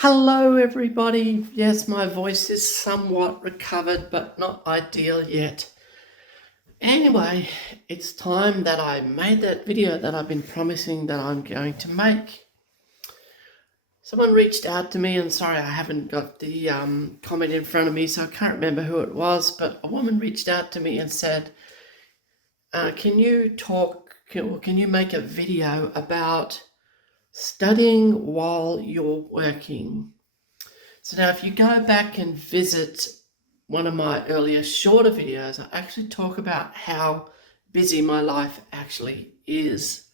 Hello everybody. Yes, my voice is somewhat recovered but not ideal yet. Anyway, it's time that I made that video that I've been promising that I'm going to make. Someone reached out to me, and sorry I haven't got the comment in front of me, so I can't remember who it was, but a woman reached out to me and said, can you make a video about studying while you're working? So now if you go back and visit one of my earlier shorter videos, I actually talk about how busy my life actually is.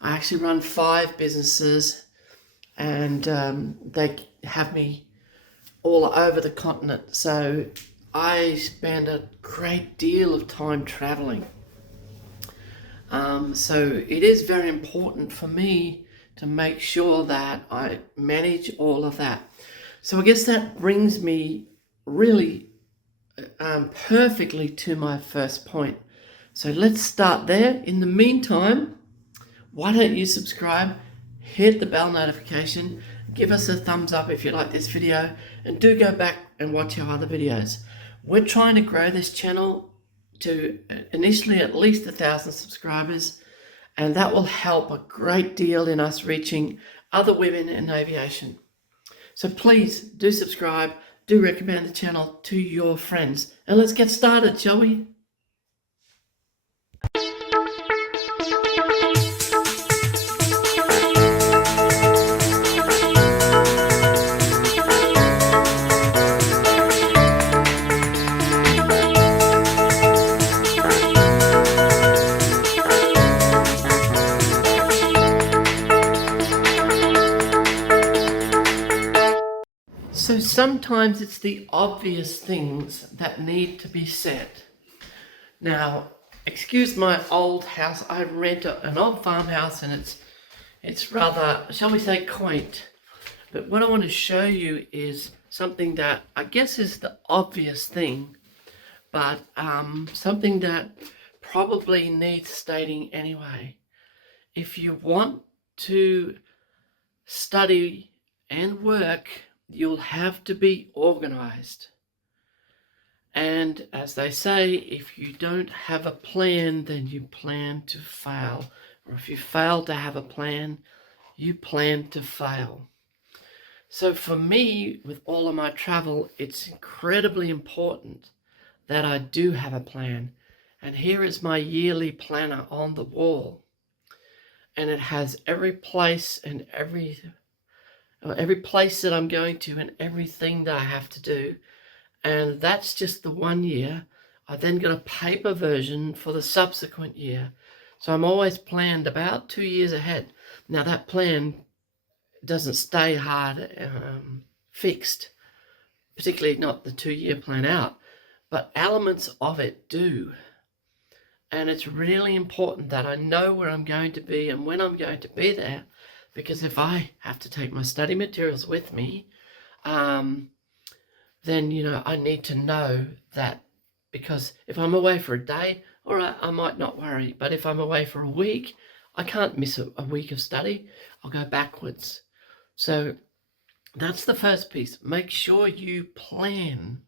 I actually run 5 businesses, and they have me all over the continent. So I spend a great deal of time traveling. So it is very important for me to make sure that I manage all of that. So I guess that brings me really perfectly to my first point. So let's start there. In the meantime, why don't you subscribe, hit the bell notification, give us a thumbs up if you like this video, and do go back and watch our other videos. We're trying to grow this channel to initially at least 1,000 subscribers, and that will help a great deal in us reaching other women in aviation. So please do subscribe, do recommend the channel to your friends, and let's get started, shall we? So sometimes it's the obvious things that need to be said. Now, excuse my old house. I rent an old farmhouse, and it's rather, shall we say, quaint. But what I want to show you is something that I guess is the obvious thing, but something that probably needs stating anyway. If you want to study and work, you'll have to be organized. And as they say, if you don't have a plan, then you plan to fail. Or if you fail to have a plan, you plan to fail. So for me, with all of my travel, it's incredibly important that I do have a plan. And here is my yearly planner on the wall. And it has every place and every place that I'm going to and everything that I have to do. And that's just the 1 year. I then got a paper version for the subsequent year. So I'm always planned about 2 years ahead. Now that plan doesn't stay hard fixed, particularly not the 2-year plan out, but elements of it do. And it's really important that I know where I'm going to be and when I'm going to be there, because if I have to take my study materials with me, then, I need to know that, because if I'm away for a day, all right, I might not worry. But if I'm away for a week, I can't miss a week of study. I'll go backwards. So that's the first piece. Make sure you plan.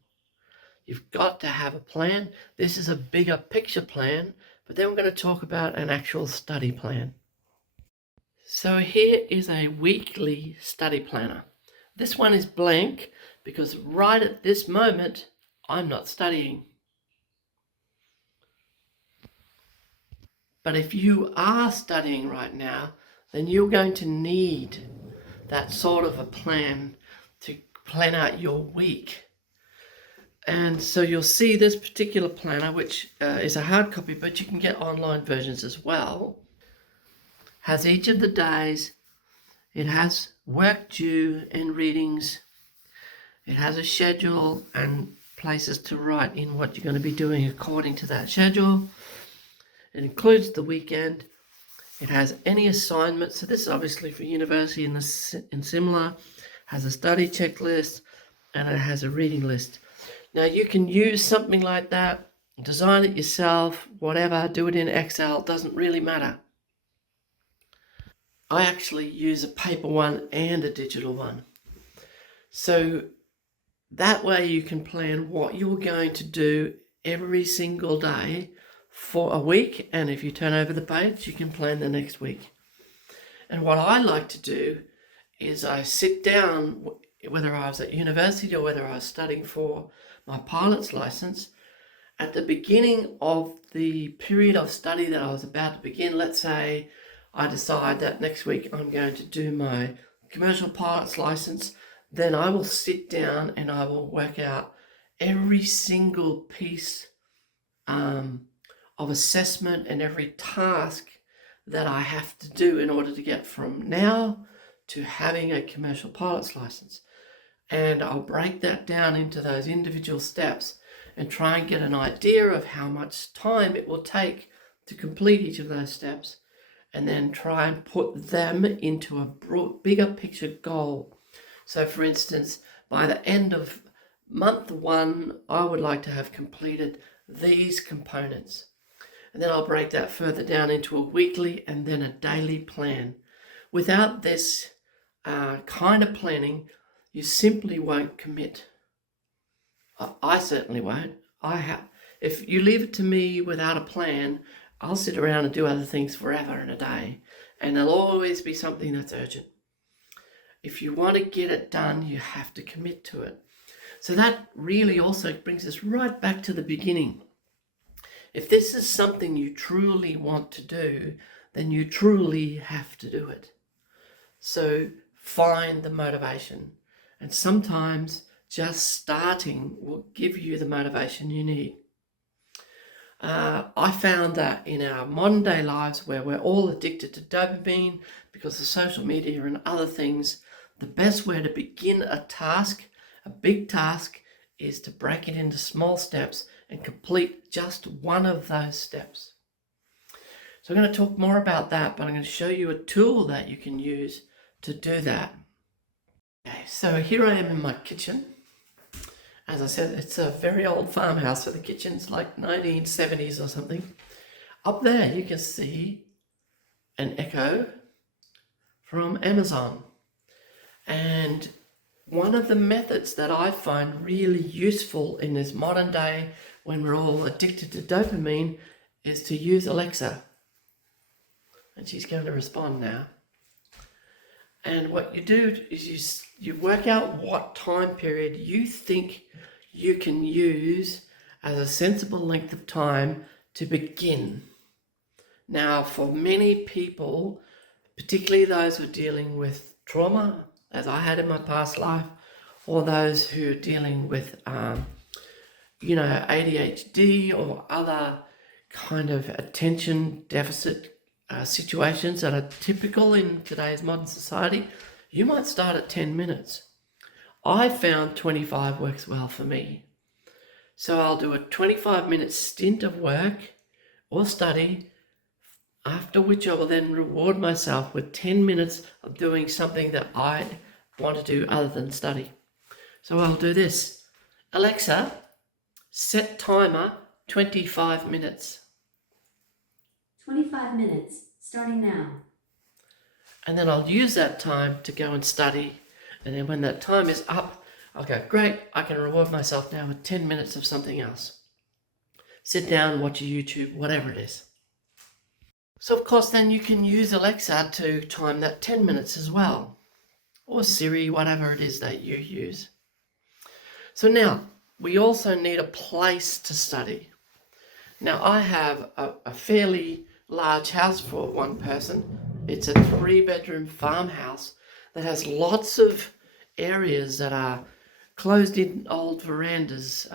You've got to have a plan. This is a bigger picture plan, but then we're going to talk about an actual study plan. So here is a weekly study planner. This one is blank because right at this moment, I'm not studying. But if you are studying right now, then you're going to need that sort of a plan to plan out your week. And so you'll see this particular planner, which is a hard copy, but you can get online versions as well, has each of the days. It has work due and readings. It has a schedule and places to write in what you're going to be doing according to that schedule. It includes the weekend. It has any assignments. So this is obviously for university and similar. Has a study checklist, and it has a reading list. Now you can use something like that, design it yourself, whatever, do it in Excel, doesn't really matter. I actually use a paper one and a digital one. So that way you can plan what you're going to do every single day for a week, and if you turn over the page, you can plan the next week. And what I like to do is I sit down, whether I was at university or whether I was studying for my pilot's license, at the beginning of the period of study that I was about to begin. Let's say I decide that next week I'm going to do my commercial pilot's license, then I will sit down and I will work out every single piece of assessment and every task that I have to do in order to get from now to having a commercial pilot's license. And I'll break that down into those individual steps and try and get an idea of how much time it will take to complete each of those steps, and then try and put them into a bigger picture goal. So for instance, by the end of month 1, I would like to have completed these components. And then I'll break that further down into a weekly and then a daily plan. Without this kind of planning, you simply won't commit. I certainly won't. If you leave it to me without a plan, I'll sit around and do other things forever and a day, and there'll always be something that's urgent. If you want to get it done, you have to commit to it. So that really also brings us right back to the beginning. If this is something you truly want to do, then you truly have to do it. So find the motivation. And sometimes just starting will give you the motivation you need. I found that in our modern day lives, where we're all addicted to dopamine because of social media and other things, the best way to begin a task, a big task, is to break it into small steps and complete just one of those steps. So I'm going to talk more about that, but I'm going to show you a tool that you can use to do that. Okay, so here I am in my kitchen. As I said, it's a very old farmhouse, so the kitchen's like 1970s or something. Up there you can see an Echo from Amazon. And one of the methods that I find really useful in this modern day, when we're all addicted to dopamine, is to use Alexa. And she's going to respond now. And what you do is you work out what time period you think you can use as a sensible length of time to begin. Now, for many people, particularly those who are dealing with trauma, as I had in my past life, or those who are dealing with, ADHD or other kind of attention deficit situations that are typical in today's modern society, you might start at 10 minutes. I found 25 works well for me. So I'll do a 25-minute stint of work or study, after which I will then reward myself with 10 minutes of doing something that I want to do other than study. So I'll do this. Alexa, set timer 25 minutes. 25 minutes, starting now. And then I'll use that time to go and study. And then when that time is up, I'll go, great, I can reward myself now with 10 minutes of something else. Sit down, watch a YouTube, whatever it is. So of course then you can use Alexa to time that 10 minutes as well. Or Siri, whatever it is that you use. So now, we also need a place to study. Now I have a fairly large house for one person. It's a 3-bedroom farmhouse that has lots of areas that are closed in old verandas.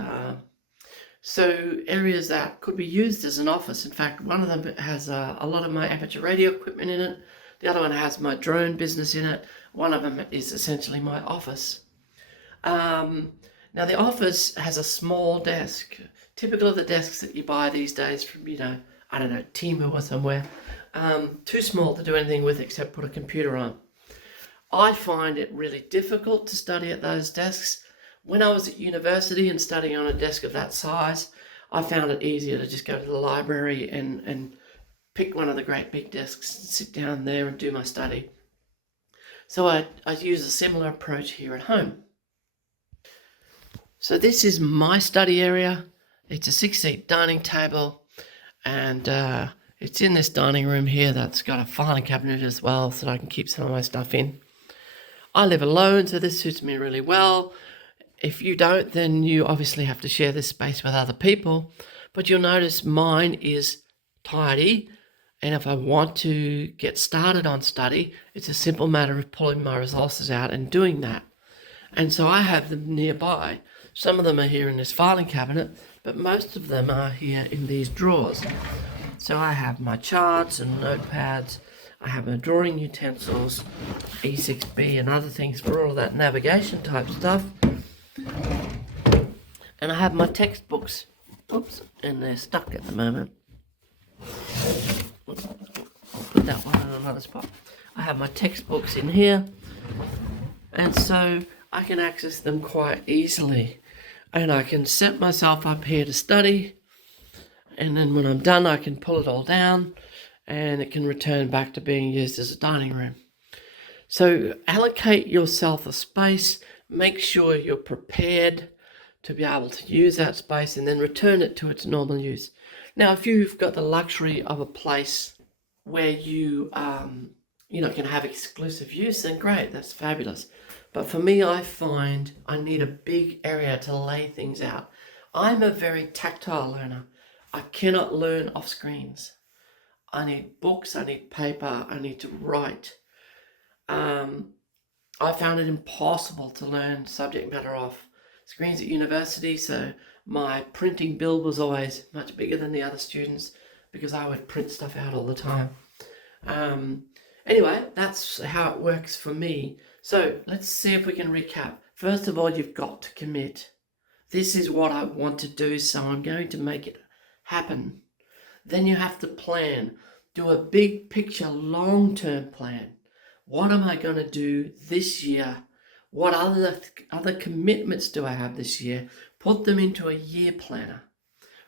So areas that could be used as an office. In fact, one of them has a lot of my amateur radio equipment in it. The other one has my drone business in it. One of them is essentially my office. Now the office has a small desk, typical of the desks that you buy these days from, Temu or somewhere. Too small to do anything with except put a computer on. I find it really difficult to study at those desks. When I was at university and studying on a desk of that size, I found it easier to just go to the library and pick one of the great big desks and sit down there and do my study. So I use a similar approach here at home. So this is my study area. It's a 6-seat dining table, and it's in this dining room here that's got a filing cabinet as well, so that I can keep some of my stuff in. I live alone, so this suits me really well. If you don't, then you obviously have to share this space with other people, but you'll notice mine is tidy. And if I want to get started on study, it's a simple matter of pulling my resources out and doing that. And so I have them nearby. Some of them are here in this filing cabinet, but most of them are here in these drawers. So I have my charts and notepads. I have my drawing utensils, E6B and other things for all of that navigation type stuff. And I have my textbooks. Oops, and they're stuck at the moment. I'll put that one in another spot. I have my textbooks in here, and so I can access them quite easily. And I can set myself up here to study, and then when I'm done I can pull it all down and it can return back to being used as a dining room. So allocate yourself a space, make sure you're prepared to be able to use that space, and then return it to its normal use. Now, if you've got the luxury of a place where you can have exclusive use, then great, that's fabulous. But for me, I find I need a big area to lay things out. I'm a very tactile learner. I cannot learn off screens. I need books, I need paper, I need to write. I found it impossible to learn subject matter off screens at university, so my printing bill was always much bigger than the other students because I would print stuff out all the time. Anyway, that's how it works for me. So let's see if we can recap. First of all, you've got to commit. This is what I want to do, so I'm going to make it happen. Then you have to plan. Do a big picture, long-term plan. What am I going to do this year? What other commitments do I have this year? Put them into a year planner.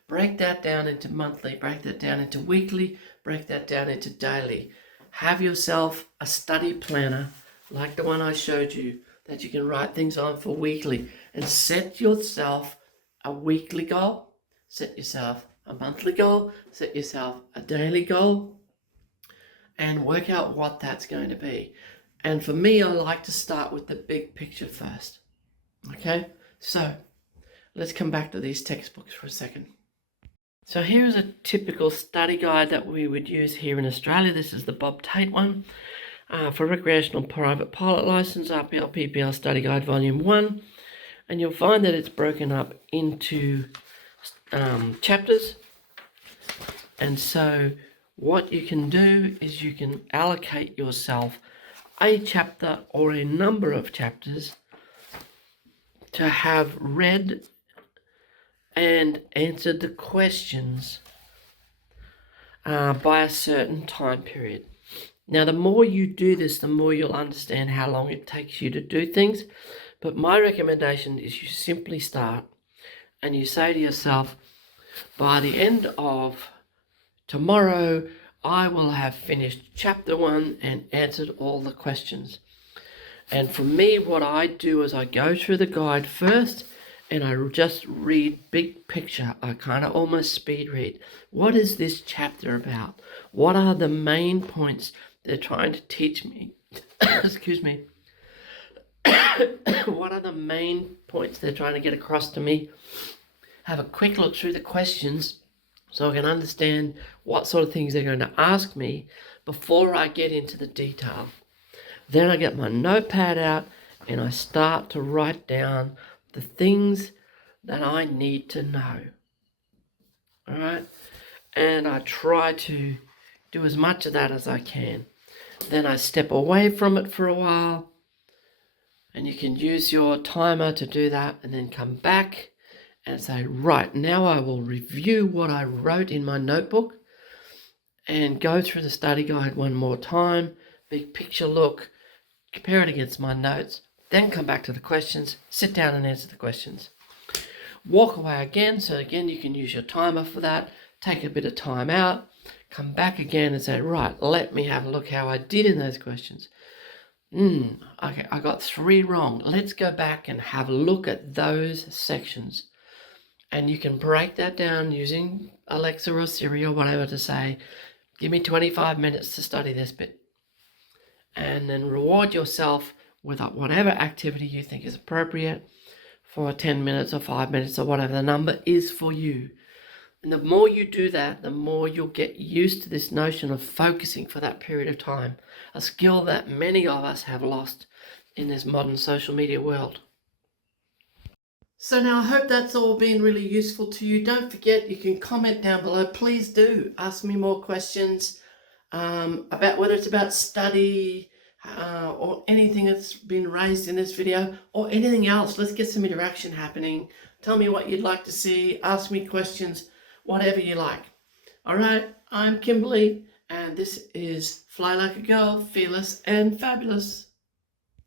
Break that down into monthly, break that down into weekly, break that down into daily. Have yourself a study planner like the one I showed you that you can write things on for weekly, and set yourself a weekly goal, set yourself a monthly goal, set yourself a daily goal, and work out what that's going to be. And for me, I like to start with the big picture first. Okay, so let's come back to these textbooks for a second. So here's a typical study guide that we would use here in Australia. This is the Bob Tate one for Recreational Private Pilot License, RPL PPL Study Guide Volume 1. And you'll find that it's broken up into chapters. And so what you can do is you can allocate yourself a chapter or a number of chapters to have read and answered the questions by a certain time period. Now, the more you do this, the more you'll understand how long it takes you to do things. But my recommendation is you simply start and you say to yourself, by the end of tomorrow, I will have finished chapter 1 and answered all the questions. And for me, what I do is I go through the guide first and I just read big picture. I kind of almost speed read. What is this chapter about? What are the main points they're trying to teach me? Excuse me. What are the main points they're trying to get across to me? Have a quick look through the questions so I can understand what sort of things they're going to ask me before I get into the detail. Then I get my notepad out and I start to write down the things that I need to know. All right? And I try to do as much of that as I can. Then I step away from it for a while, and you can use your timer to do that, and then come back and say, right, now I will review what I wrote in my notebook and go through the study guide one more time, big picture look, compare it against my notes, then come back to the questions, sit down and answer the questions. Walk away again, so again you can use your timer for that, take a bit of time out, come back again and say, right, let me have a look how I did in those questions. Okay, I got 3 wrong. Let's go back and have a look at those sections. And you can break that down using Alexa or Siri or whatever to say, give me 25 minutes to study this bit. And then reward yourself with whatever activity you think is appropriate for 10 minutes or 5 minutes or whatever the number is for you. And the more you do that, the more you'll get used to this notion of focusing for that period of time, a skill that many of us have lost in this modern social media world. So now I hope that's all been really useful to you. Don't forget, you can comment down below. Please do ask me more questions about whether it's about study or anything that's been raised in this video or anything else. Let's get some interaction happening. Tell me what you'd like to see. Ask me questions, whatever you like. All right, I'm Kimberly, and this is Fly Like a Girl, Fearless and Fabulous.